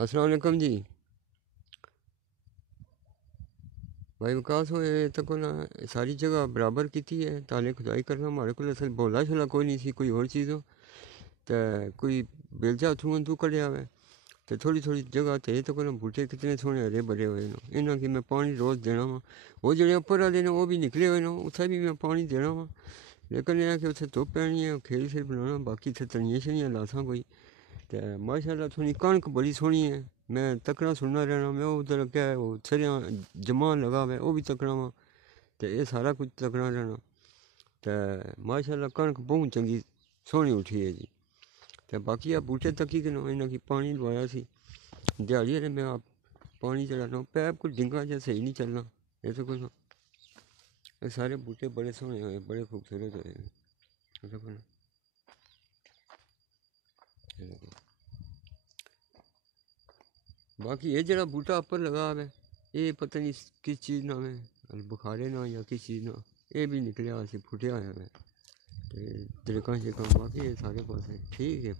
अस्सलाम वालेकुम जी। भाई विकास हो तक ना सारी जगह बराबर की है ताले खुदाई करना हमारे को असल बोला शला कोई नहीं सी, कोई और चीज़ हो तो कोई बेलचा थू तू कढ़िया हुआ तो थोड़ी थोड़ी जगह थे तो ना बूटे कितने सोहने हरे भरे हुए ना इन्हों की मैं पानी रोज़ देना वा। वो जो उपर वाले ने वो भी निकले हुए ना उत्थे भी मैं पानी देना वा, लेकिन यह कि उत्थे धुप पैनी है खेल शेल बनाना, बाकी इतने तनियां शनियां लासा कोई तो माशाल्लाह थोड़ी कणक बड़ी सोहनी है। मैं तकड़ा सुनना रहना, मैं उधर क्या है वो सरिया जमान लगा हुआ वो भी तकड़ा वा तो ये सारा कुछ तकड़ा रहना तो माशाल्लाह कणक बहुत चंगी सोहनी उठी है जी। तो बाकी आप बूटे तकी के ना इन्हों की पानी लवाया सी दिहाड़ी ने मैं आप पानी चलाना पैप कुछ डिंगा जैसा सही नहीं चलना ये तो कुछ ये सारे बूटे बड़े सोहने हुए बड़े खूबसूरत हुए हैं। बाकी ये जरा बूटा उपर लगा है ये पता नहीं किस चीज़ ना है बुखारे ना या किस चीज़ ना ये भी निकलिया फुटिया आया है तो दरका शिका बाकी ये सारे पास ठीक है।